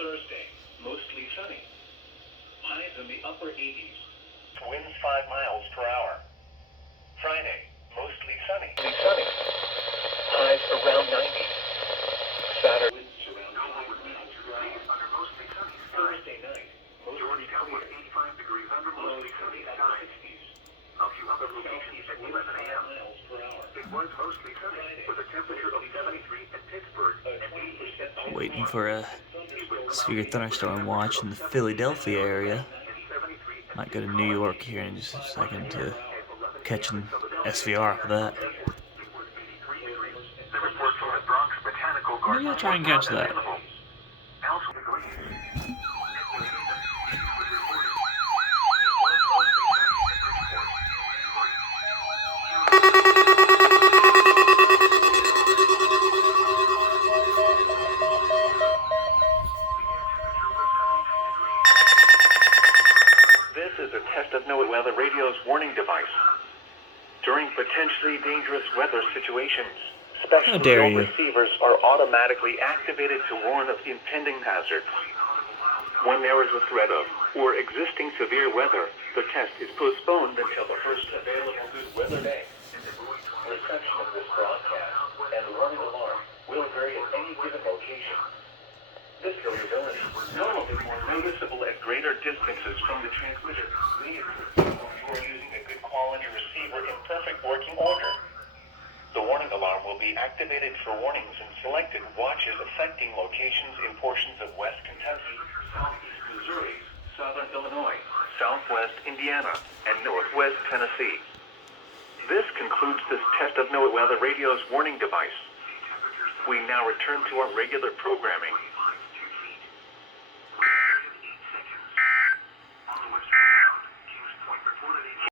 Thursday, mostly sunny. Highs in the upper 80s. Winds 5 miles per hour. Friday, mostly sunny. Highs around 90. Saturday, winds around 5 miles per hour. Thursday night, mostly clear. 85 degrees under mostly sunny skies. A few other locations at 11 a.m. It was mostly sunny with a temperature of 73 at Pittsburgh and 80 at Baltimore. Waiting for a severe thunderstorm watch in the Philadelphia area. Might go to New York here in just a second to catch an SVR for that. The report from the Bronx Botanical Garden. Maybe I'll try and catch that. This is a test of NWR Weather Radio's warning device. During potentially dangerous weather situations, special dare you. receivers are automatically activated to warn of impending hazards. When there is a threat of or existing severe weather, the test is postponed until the first available good weather day. Reception of this broadcast and the warning alarm will vary at any given location. This variability is normally more noticeable at greater distances from the transmitter. We approve you are using a good quality receiver in perfect working order. The warning alarm will be activated for warnings in selected watches affecting locations in portions of West Kentucky, Southeast Missouri, Southern Illinois, Southwest Indiana, and Northwest Tennessee. This concludes this test of NWR Weather Radio's warning device. We now return to our regular programming.